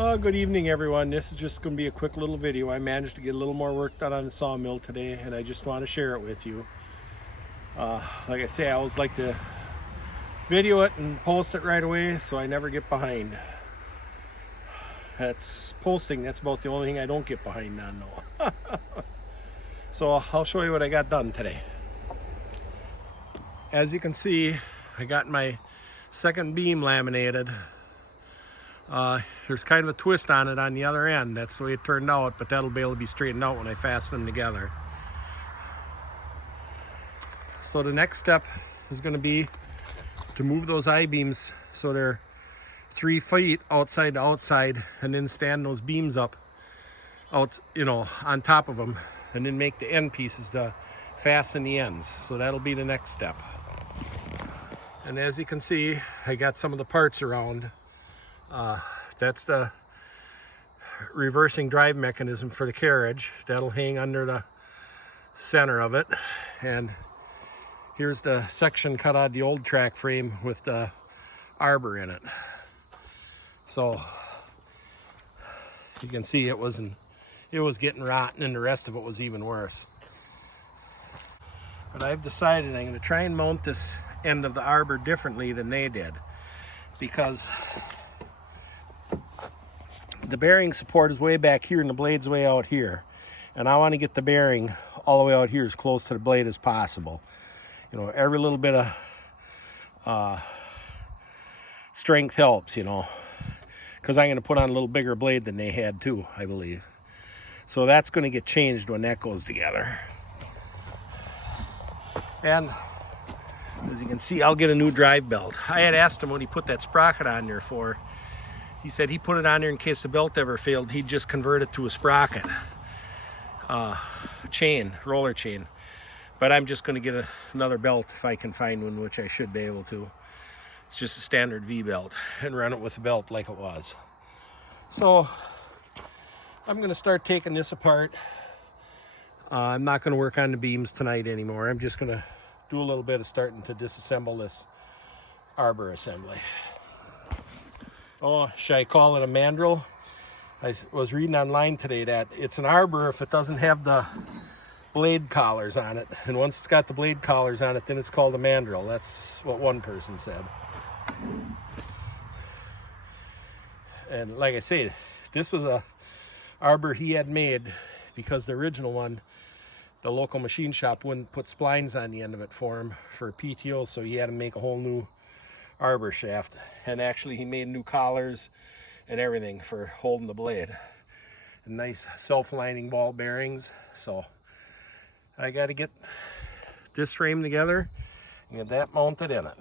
Good evening, everyone. This is just going to be a quick little video. I managed to get a little more work done on the sawmill today, and I just want to share it with you. Like I say, I always like to video it and post it right away so I never get behind. That's posting. That's about the only thing I don't get behind on, though. So I'll show you what I got done today. As you can see, I got my second beam laminated. There's kind of a twist on it on the other end. That's the way it turned out, but that'll be able to be straightened out when I fasten them together. So the next step is going to be to move those I-beams so they're 3 feet outside to outside, and then stand those beams up out, on top of them, and then make the end pieces to fasten the ends. So that'll be the next step. And as you can see, I got some of the parts around. That's the reversing drive mechanism for the carriage. That'll hang under the center of it. And here's the section cut out of the old track frame with the Arbor in it. So you can see it was getting rotten, and the rest of it was even worse. But I've decided I'm going to try and mount this end of the Arbor differently than they did, because the bearing support is way back here and the blade's way out here, and I want to get the bearing all the way out here as close to the blade as possible. Every little bit of strength helps, because I'm going to put on a little bigger blade than they had too, I believe. So that's going to get changed when that goes together. And as you can see, I'll get a new drive belt. I had asked him what he put that sprocket on there for. He said he put it on there in case the belt ever failed. He'd just convert it to a sprocket, roller chain. But I'm just going to get another belt if I can find one, which I should be able to. It's just a standard V belt, and run it with a belt like it was. So I'm going to start taking this apart. I'm not going to work on the beams tonight anymore. I'm just going to do a little bit of starting to disassemble this Arbor assembly. Oh, should I call it a mandrel? I was reading online today that it's an Arbor if it doesn't have the blade collars on it. And once it's got the blade collars on it, then it's called a mandrel. That's what one person said. And like I say, this was a Arbor he had made because the original one, the local machine shop wouldn't put splines on the end of it for him for PTO, so he had to make a whole new Arbor shaft. And actually he made new collars and everything for holding the blade. And nice self-lining ball bearings. So I got to get this frame together and get that mounted in it.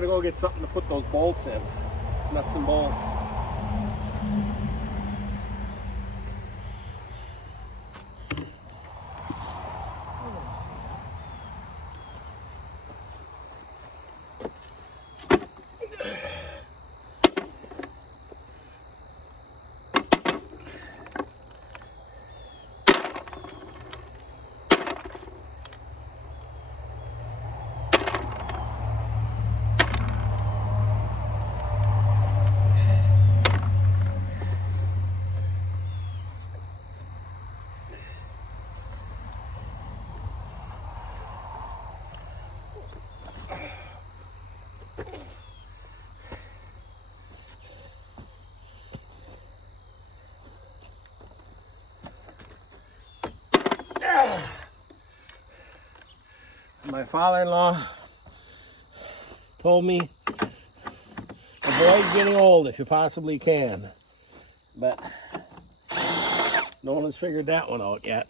gotta go get something to put those bolts in. Nuts and bolts. My father-in-law told me, avoid getting old if you possibly can. But no one has figured that one out yet.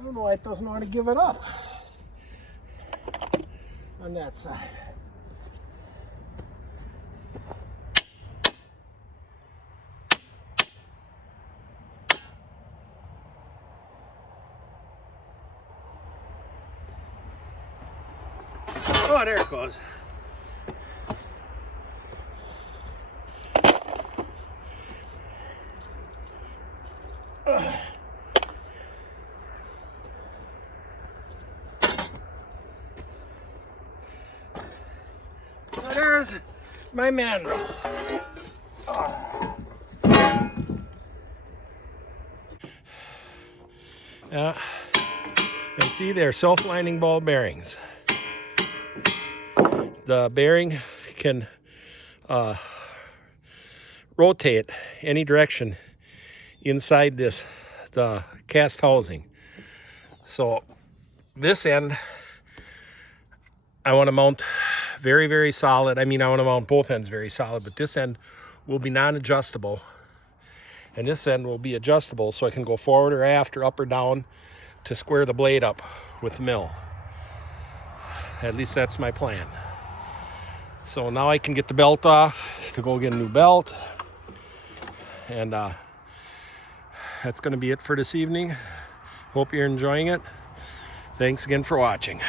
I don't know why it doesn't want to give it up on that side. Oh, there it goes. So there's my mandrel. And see, they're self-lining ball bearings. The bearing can rotate any direction inside the cast housing. So this end, I want to mount very, very solid. I mean, I want to mount both ends very solid, but this end will be non-adjustable. And this end will be adjustable, so I can go forward or aft or up or down to square the blade up with the mill. At least that's my plan. So now I can get the belt off to go get a new belt. And that's going to be it for this evening. Hope you're enjoying it. Thanks again for watching.